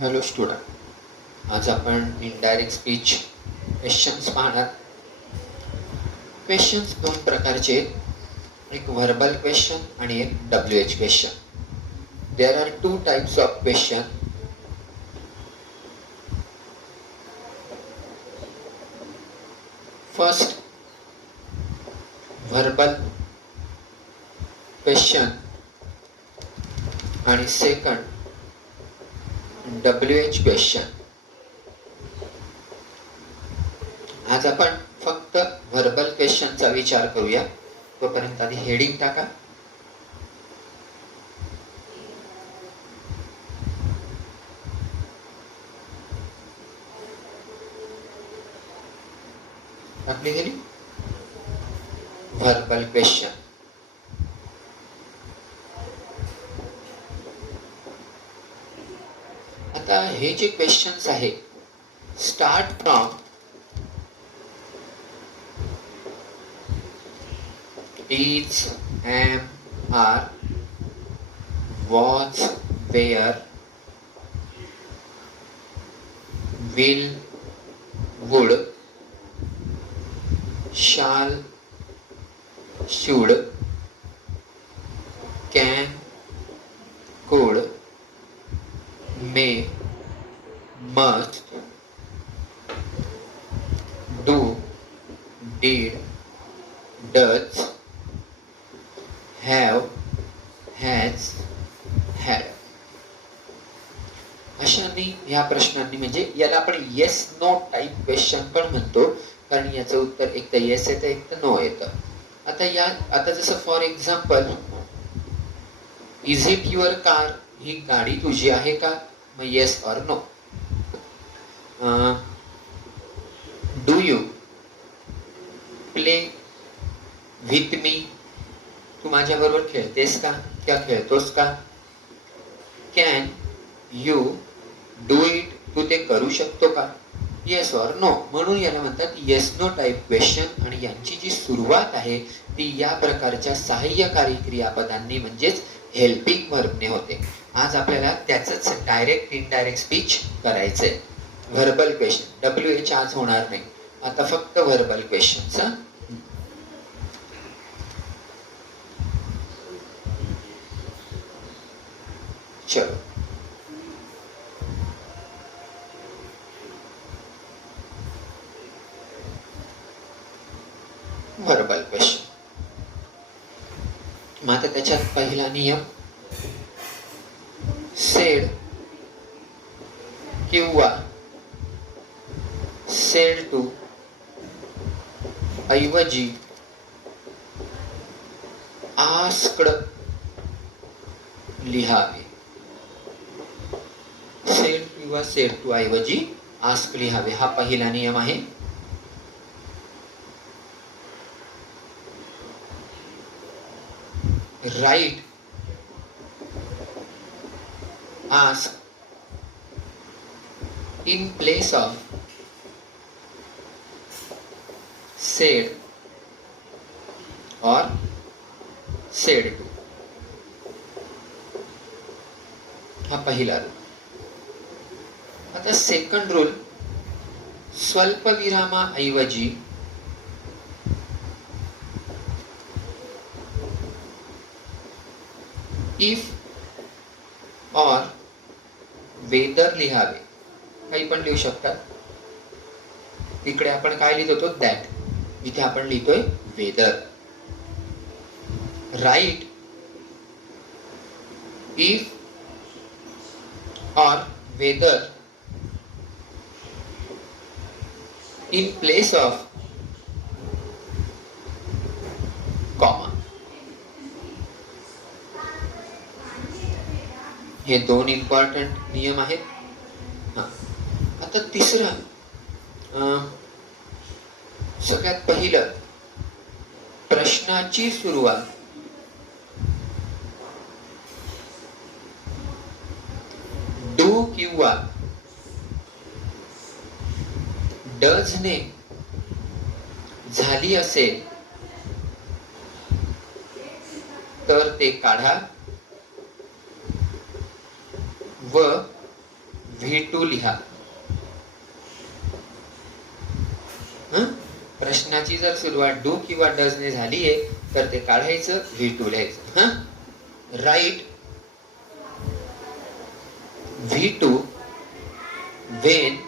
Hello student, आज आपण indirect speech questions पाहणार. क्वेश्चन्स दोन प्रकारचे आहेत, एक व्हर्बल क्वेश्चन आणि एक WH question. There are two types of question. First verbal question आणि सेकंड WH क्वेश्चन. आज आपण फक्त व्हर्बल क्वेश्चनचा विचार करूया. तोपर्यंत आधी हेडिंग टाका. टाकली गेली. Verbal question. आता हे जे क्वेश्चन्स आहे, start from is, am, are, was, where, will, would, shall, should, can, could, may, must, do, did, does, have, has, had. अशाने ह्या प्रश्नांनी, म्हणजे याला आपण येस नो टाइप क्वेश्चन पण म्हणतो, कारण याचं उत्तर एक तर येस येतं, एक तर नो येतं. आता जसं for example, is it your car? ही गाडी तुझी आहे का? मग yes or no. Do you play with me? तू माझ्या बरोबर खेळतेस का किंवा खेळतोस का? Can you do it? तू ते करू शकतो का? Yes or no. म्हणून याला म्हणतात येस नो टाइप क्वेश्चन. आणि यांची जी सुरुवात आहे ती या प्रकारच्या सहाय्यकारी क्रियापदांनी म्हणजेच हेल्पिंग व्हर्बने होते. आज आपल्याला त्याच डायरेक्ट इनडायरेक्ट स्पीच करायचंय. व्हर्बल क्वेश्चन, WH आज होणार नाही. आता फक्त व्हर्बल क्वेश्चनचा. चलो, व्हर्बल क्वेश्चन. मग आता त्याच्यात पहिला नियम, सेड किंवा सेड टू ऐवजी आस्क्ड लिहावे. सेड किंवा सेड टू ऐवजी आस्क लिहावे, हा पहिला नियम आहे. Right, ask in place of said और सेड टू, हा पहिला रूल. आता सेकंड रूल, स्वल्पविरामाऐवजी इफ और वेदर लिहावे. काही पण लिहू शकतात. इकडे आपण काय लिहित होतो? दॅट. इथे आपण लिहितोय वेदर. राईट इफ और weather in place of comma. हे दोन इम्पॉर्टंट नियम आहेत. आता तिसरा, सगळ्यात पहिलं, प्रश्नाची सुरुवात डू किंवा डज ने झाली असेल तर ते काढा व V2 लिहा. प्रश्नाची जर सुरुवात डू किंवा डज ने झालीये तर ते काढायचं, V2 लिहायचं. Right V2 when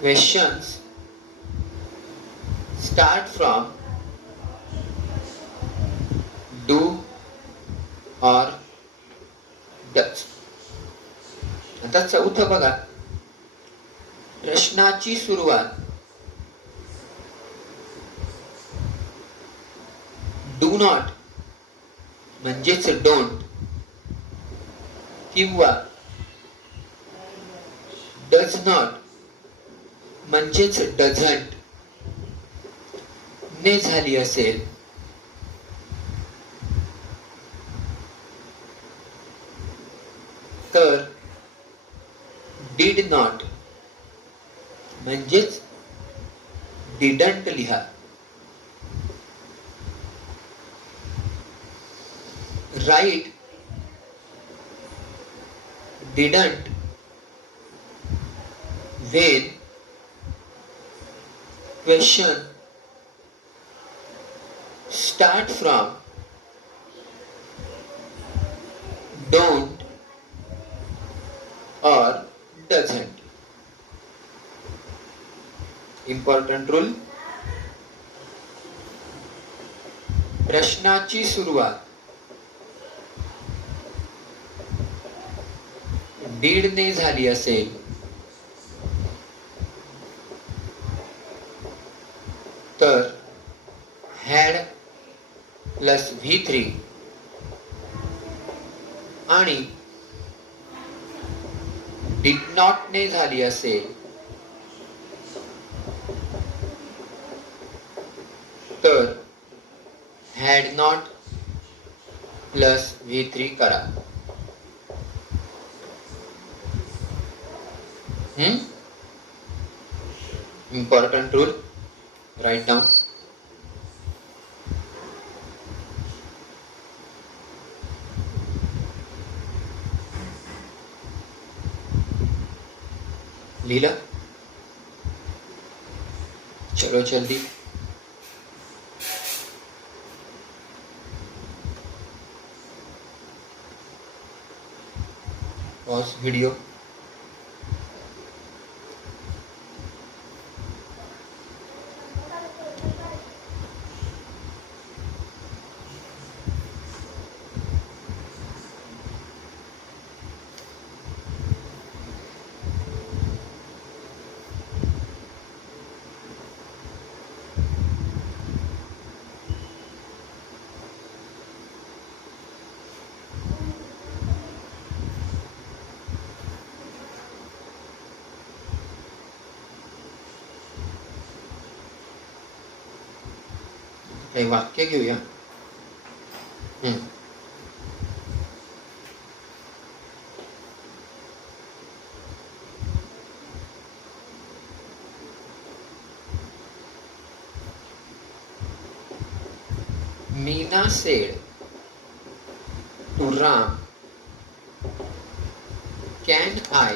questions start from do or does. आता चौथं बघा, प्रश्नाची सुरुवात डू नॉट म्हणजेच डोंट किंवा डज नॉट म्हणजेच डझंट ने झाली असेल तर did not म्हणजेच didn't लिहा. Right didn't when question start from don't or doesn't. Important rule. प्रश्नाची सुरुवात did ने झाली असेल तर had plus V3 आणि did not ने झाली असेल तर had not plus V3 करा. Important rule. Write down. लीला चलो जल्दी. Pause video. काही वाक्य घेऊया. Meena said to Ram, "Can I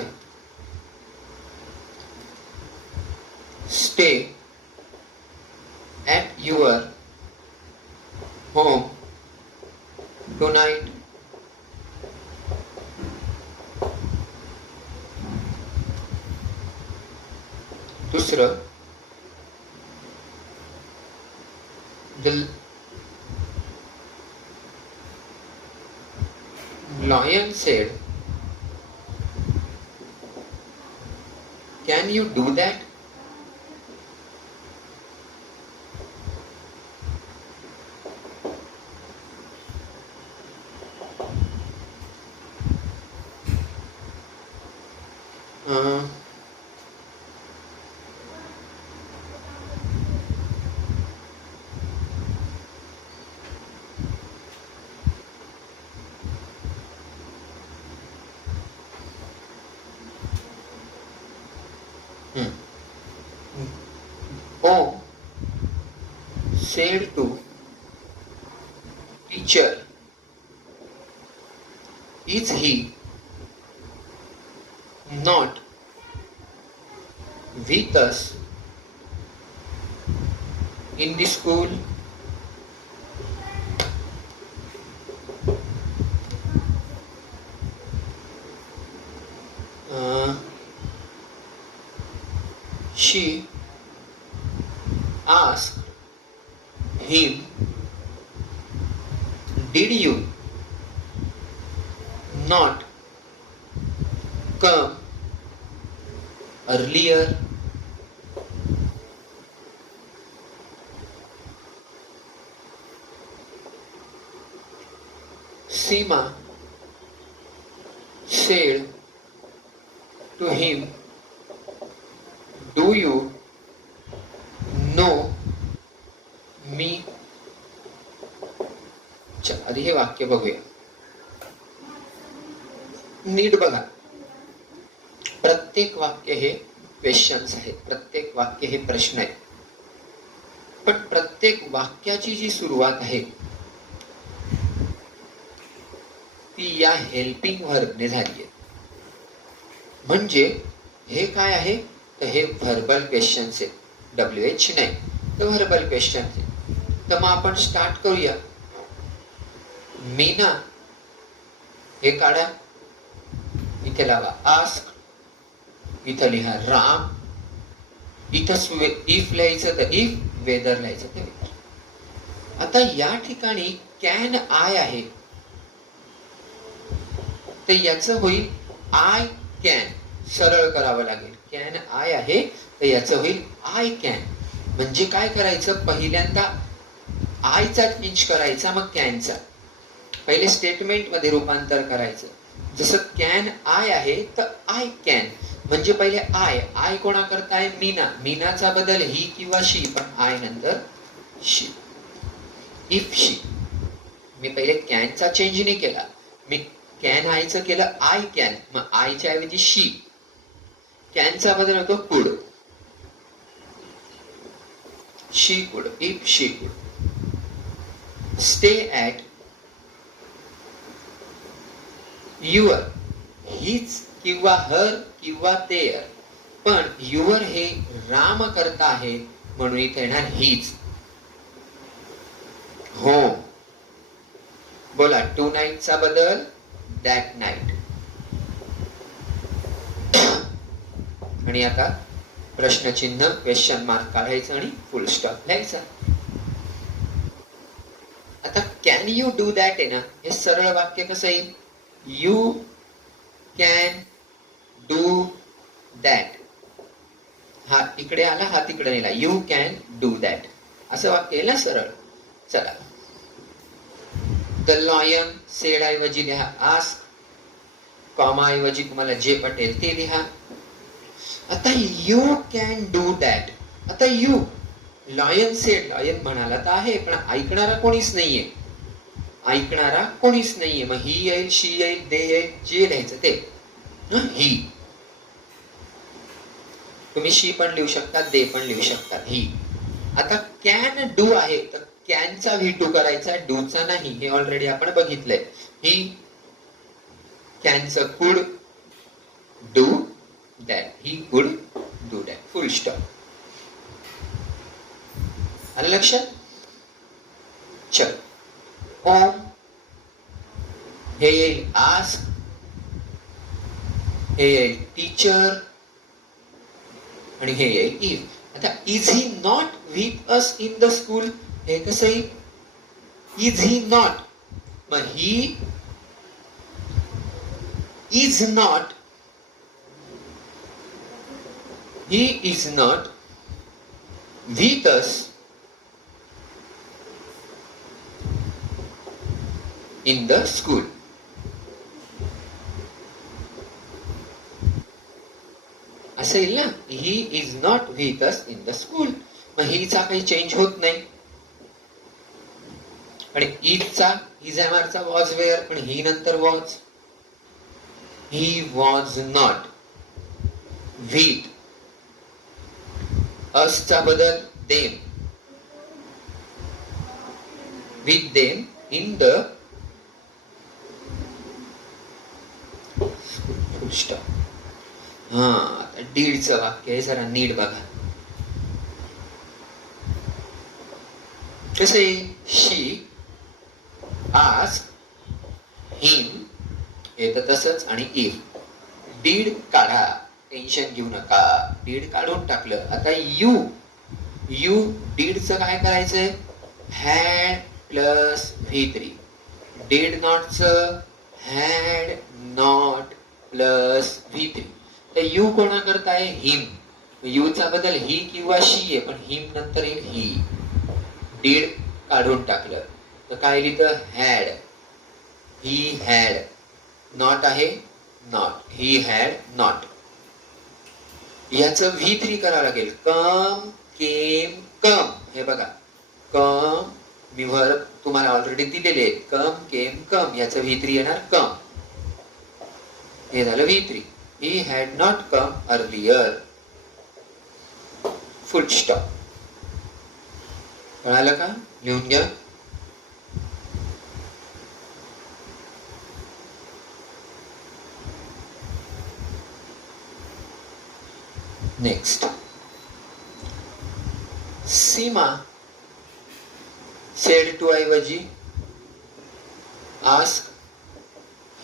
stay at your home tonight?" दूसरं, the lion said, "Can you do that?" O said to teacher, "Is he not with us in the school. She asked him, did you not come earlier? Seema said to him, do you know me? आधी हे वाक्य बघूया. नीट बघा. प्रत्येक वाक्य हे questions आहेत, प्रत्येक वाक्य हे प्रश्न आहेत. पण प्रत्येक वाक्याची जी सुरुवात आहे ती या हेल्पिंग व्हर्बने झाली आहे. म्हणजे हे काय आहे, तर हे व्हर्बल क्वेश्चन्स आहेत. WH नाही, तर व्हर्बल क्वेश्चन्स आहेत. तर मग आपण स्टार्ट करूया. मीना, हे काढा, इथे लावा आस्क, इथं लिहा राम, इथं इफ लिहायचं तर इफ, वेदर लिहायचं तर वेदर. आता या ठिकाणी कॅन आय आहे, तर याचं होईल आय कॅन. सरळ करावं लागेल. कॅन आय आहे तर याचं होईल आय कॅन. म्हणजे काय करायचं, पहिल्यांदा आयचा चेंज करायचा, मग कॅनचा. पहिले स्टेटमेंट मध्ये रूपांतर करायचं. जसं कॅन आय आहे तर आय कॅन, म्हणजे पहिले आय, आय कोणा करताय, मीना, मीनाचा बदल ही किंवा शी, पण आय नंतर शी. इफ शी, मी पहिले कॅनचा चेंज नाही केला, मी कॅन आयचं केलं आय कॅन, मग आयच्या ऐवजी शी. कॅनचा बदल होतो कुड, शी कुड, इफ शी कुड स्टे ॲट युअर, हीच किंवा हर किंवा देअर, पण युअर हे राम करता आहे म्हणून इथे येणार हीच. होम, बोला टू नाईटचा बदल दॅट नाईट. आणि आता प्रश्नचिन्ह क्वेश्चन मार्क काढायचं आणि फुल स्टॉप लिहायचा. आता कॅन यू डू दॅट आहे ना, हे सरळ वाक्य कसं येईल, यू कॅन डू दॅट. हा इकडे आला, हा तिकडे नेला, यू कॅन डू दॅट असं वाक्य येईल ना सरळ. चला, द लॉयन सेड ऐवजी लिहा आस्क, कॉमा ऐवजी तुम्हाला जे पटेल ते लिहा. आता यू कॅन डू दॅट. आता यू, लॉयन सेड, लॉयन म्हणाला तर आहे पण ऐकणारा कोणीच नाहीये, ऐकणारा कोणीच नाहीये. मग ही येईल, शी येईल, दे येईल, जे लिहायचं ते. ही, तुम्ही शी पण लिहू शकता, दे पण लिहू शकता, ही. आता कॅन डू आहे तर कॅनचा V2 करायचा, डूचा नाही, हे ऑलरेडी आपण बघितलंय. ही कॅनचं कुड do that, he could do that, full stop. आलं लक्षात? चल, ओम, हे येईल आस्क, हे येईल टीचर, आणि हे येईल इफ. आता is he not with us in the school, हे कसं येईल, इज ही नॉट, मग he is not, he is not with us in the school. असं येईल ना, he is not with us in the school. मग हिचा काही चेंज होत नाही. आणि इजचा, इज एमआरचा वॉज वेअर, पण ही नंतर was. He was not with असचा बदल them, with them in the full stop. हा, आता डीडचं वाक्य आहे, जरा नीट बघा. कसं आहे? शी आस्क्ड हिम येतं तसंच, आणि इफ. डीड काढा, टेन्शन घेऊ नका, डीड काढून टाकलं. आता यू डीडचं काय करायचंय? Had plus V3. डीड नॉटचं हॅड नॉट प्लस V3. तर यू कोणा करताय? हिम. यूचा बदल ही किंवा शी आहे, पण हिम नंतर येईल ही. डीड काढून टाकलं तर काय लिहितं? हॅड. He had. नॉट आहे, नॉट. He had not. याचं V3 करावं लागेल. कम, केम, कम. हे बघा, कम, मी वर्ब तुम्हाला ऑलरेडी दिलेले आहेत. कम, केम, कम. याचं V3 येणार कम. हे झालं V3. He had not come earlier. Full stop. कळालं का? लिहून घ्या. नेक्स्ट. सीमा said to ऐवजी ask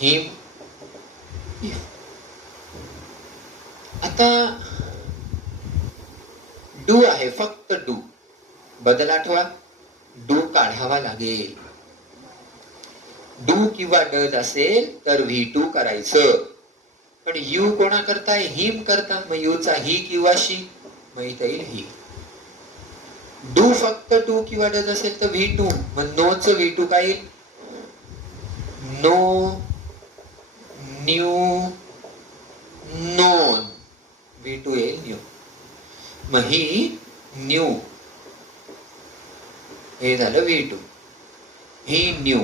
him if. आता डू आहे, फक्त डू. बदल आठवा, डू काढावा लागेल. डू किंवा डज असेल तर V2 करायचं. पण यू कोणा करताय? हिम करता. मग यूचा ही किंवा शी, मग इथं येईल ही. डू फक्त डू किंवा डज असेल तर V2. मग नोचं V2 काय येईल? No, new, non. V2 येईल न्यू. मग ही न्यू. हे झालं V2. ही न्यू.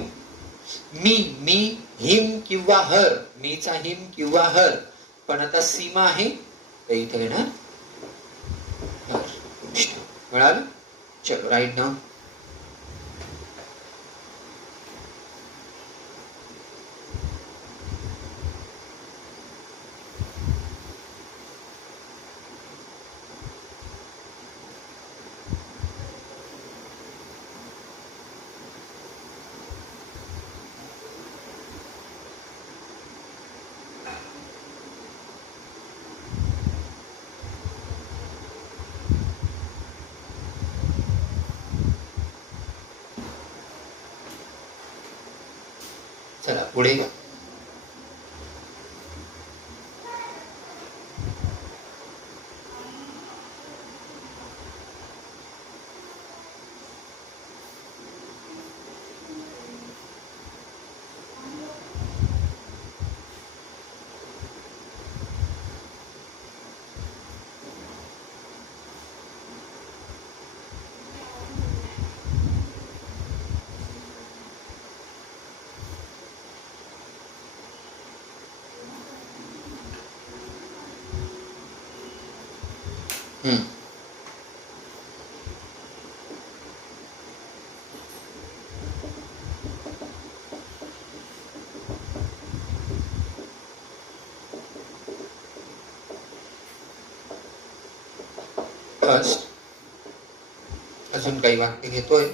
मी हिम किंवा हर. मीचा हिम किंवा हर. पण आता सीमा आहे तर इथं येणार हर. कळालं? चलो राईट डाऊन. चला पुढे. फर्स्ट. अजून काही वाक्य घेतोय?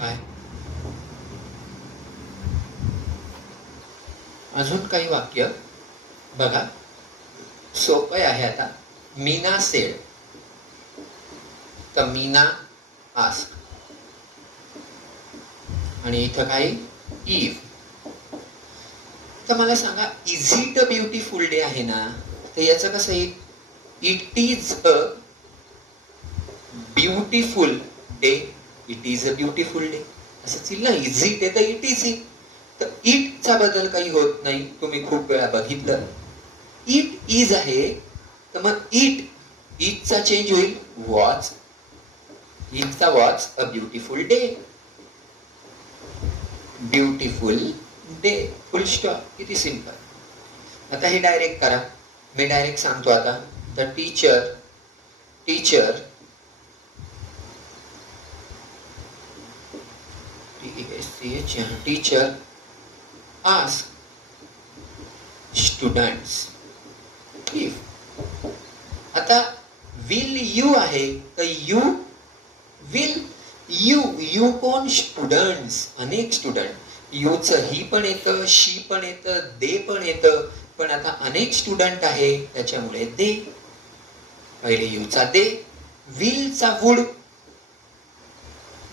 काय अजून काही वाक्य बघा, सोपं आहे आता. मीना सेड, तर मीना आस्क, आणि इथं काही इफ. तर मला सांगा, is it a beautiful day आहे ना, तर याचं कसं येईल? It is a beautiful day. It is a beautiful day असंच येईल ना. इज इट आहे तर इट इज इट. तर इटचा बदल काही होत नाही, तुम्ही खूप वेळा बघितलं. इट इज आहे तर मग इटचा चेंज होईल वॉज. इटचा was a beautiful day. Beautiful day, full stop. किती सिंपल. आता हे डायरेक्ट करा, मी डायरेक्ट सांगतो आता. तर teacher teacher ask students if. आता विल यू आहे तर यू विल यू कोण? स्टुडंट्स, अनेक स्टुडंट. यूच ही पण येतं, शी पण येतं, दे पण येतं, पण आता अनेक स्टुडंट आहे त्याच्यामुळे दे. पहिले यूचा दे, विलचा वुड.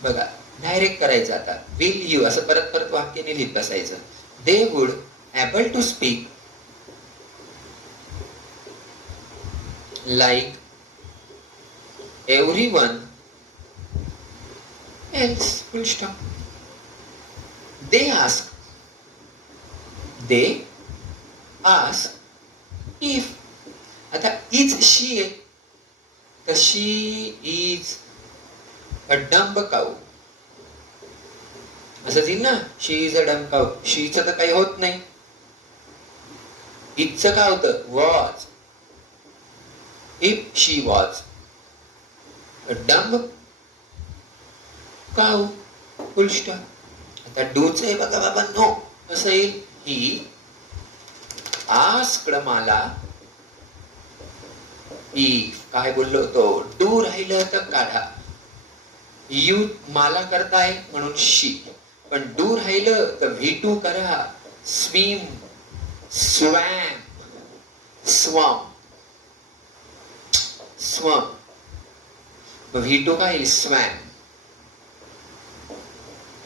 बघा डायरेक्ट करायचं आता. विल यू असं परत परत वाक्याने लिहित बसायचं. They would able to speak like everyone else, full stop. They ask if. आता इज शी आहे तर शी इज अ डंब काऊ असं येईल ना. शी इज अ डंब काऊ. शीचं तर काही होत नाही. इथचं काय होतं? Was. If she was a dumb cow, full stop. आता डूच आहे बघा बाबा, नो. कसं येईल? ही आस्क्ड मला इफ. काय बोललो होतो? डू राहिलं तर काढा. यू मला करताय म्हणून शी, पण डू राहिलं तर V2 करा. Swim, swam, स्वम, स्वम. V2 काय येईल? स्वॅम.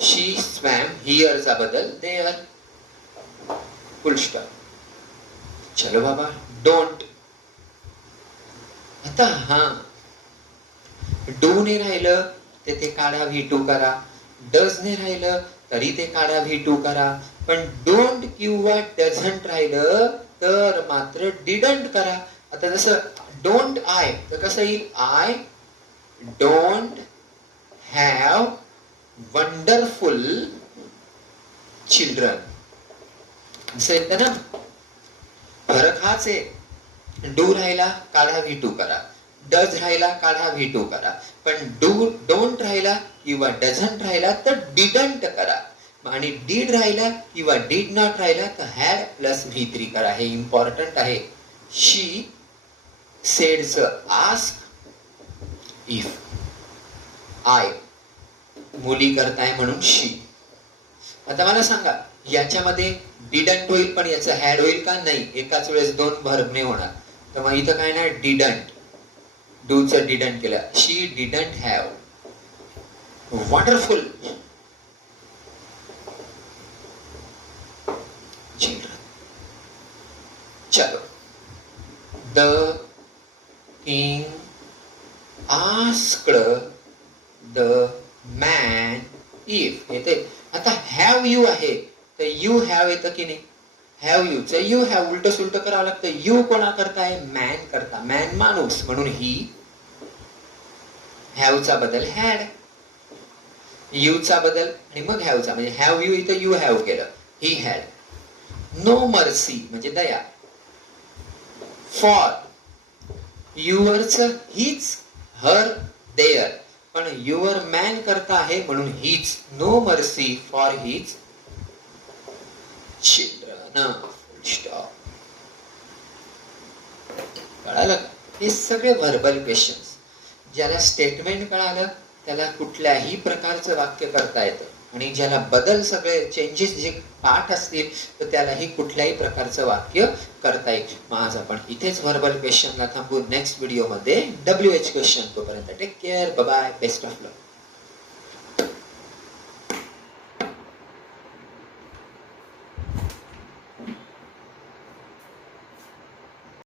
शी स्वॅम, हिअरचा बदल देअर, फुल स्टॉप. चलो बाबा. डोंट. आता हा डू ने राहिलं ते काढा, V2 करा. डज ने राहिलं तरी ते काढा, V2 करा. पण डोंट किंवा डझंट राहिलं तर मात्र डिडंट करा. आता जसं डोंट आय तर कसं येईल? I don't have wonderful children असं येतं ना. फरक हाच आहे. डू राहिला काढा, V2 करा. डज राहिला काढा, V2 करा. पण डोंट राहिला किंवा डझंट राहिला तर डिडंट करा. आणि डीड राहिला किंवा डीड नॉट राहिला तर हॅड प्लस V3 करा. हे इम्पॉर्टंट आहे. शी सेड्स आस्क इफ. आय मुली करताय म्हणून शी. आता मला सांगा, याच्यामध्ये डिडंट होईल पण याचं हॅड होईल का? नाही. एकाच वेळेस दोन व्हर्ब नाही होणार. तर मग इथं काय नाही, डिडंट. डूचं डिडंट केलं. शी डिडंट हॅव वंडरफुल चिल्ड्रन. चलो. The king asked the man if. येते. आता हॅव यू आहे तर यू हॅव येतं की नाही? हॅव यूच यू हॅव उलट सुलट करावं लागतं. यू कोणा करताय? मॅन करता. मॅन माणूस म्हणून ही. हॅवचा बदल हॅड, यूचा बदल आणि मग हॅवचा, म्हणजे हॅव यू इथं यू हॅव केलं. He had. नो मर्सी म्हणजे दया. फॉर युअरच हीच, हर, देअर. पण युअर मॅन करता आहे म्हणून हीच. नो मर्सी फॉर हीच चिल्ड्रन. स्टॉप. कळालं? हे सगळे व्हर्बल क्वेश्चन्स. ज्याला स्टेटमेंट कळालं त्याला कुठल्याही प्रकारचं वाक्य करता येतं आणि ज्याला बदल सगळे चेंजेस जे पाठ असतील तर त्यालाही कुठल्याही प्रकारचं वाक्य करता येईल. मग आज आपण इथेच व्हर्बल क्वेश्चनला थांबू. नेक्स्ट व्हिडिओमध्ये WH क्वेश्चन. तोपर्यंत take care, bye bye, best of luck.